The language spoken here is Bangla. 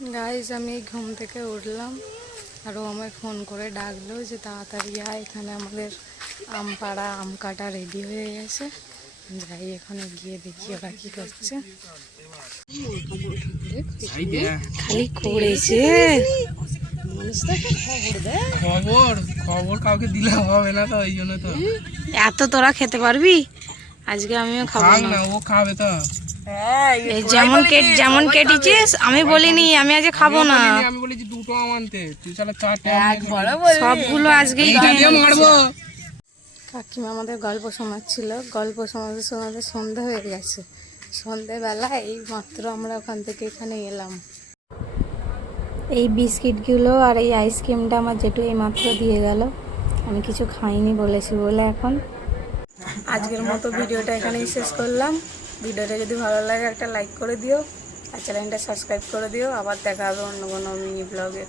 গাইজ আমি ঘুম থেকে উঠলাম আর ও আমায় ফোন করে ডাকলো যে তাড়াতাড়ি আয়, এখানে আমাদের আম পাড়া আম কাটা রেডি হয়ে গেছে। যাই এখানে গিয়ে দেখি ওরা কি করছে। খালি করেছে খবর খবর কাউকে দিলে হবে না, তো ওই জন্য তো এত তোরা খেতে পারবি? আজকে আমিও খাবো না। ও খাবে তো। এই যেমন কেটেছিস আমি বলিনি আমি আজকে খাবো না। আমি বলেছি দুটো আম আনতে, তুই শালা চারটে সবগুলো আজকেই মারবো। কাকিমা আমাদের গল্প শোনাচ্ছিল, গল্প শোনাতে শোনাতে সন্ধে হয়ে গেছে। সন্ধেবেলা এই মাত্র আমরা ওখান থেকে এখানে এলাম। এই বিস্কিটগুলো আর এই আইসক্রিমটা আমার জেঠু এই মাত্র দিয়ে গেল। আমি কিছু খাইনি বলেছি বলে এখন। আজকের মতো ভিডিওটা এখানেই শেষ করলাম। ভিডিওটা যদি ভালো লাগে একটা লাইক করে দিও আর চ্যানেলটা সাবস্ক্রাইব করে দিও। আবার দেখা হবে অন্য কোনো মিনি ব্লগে।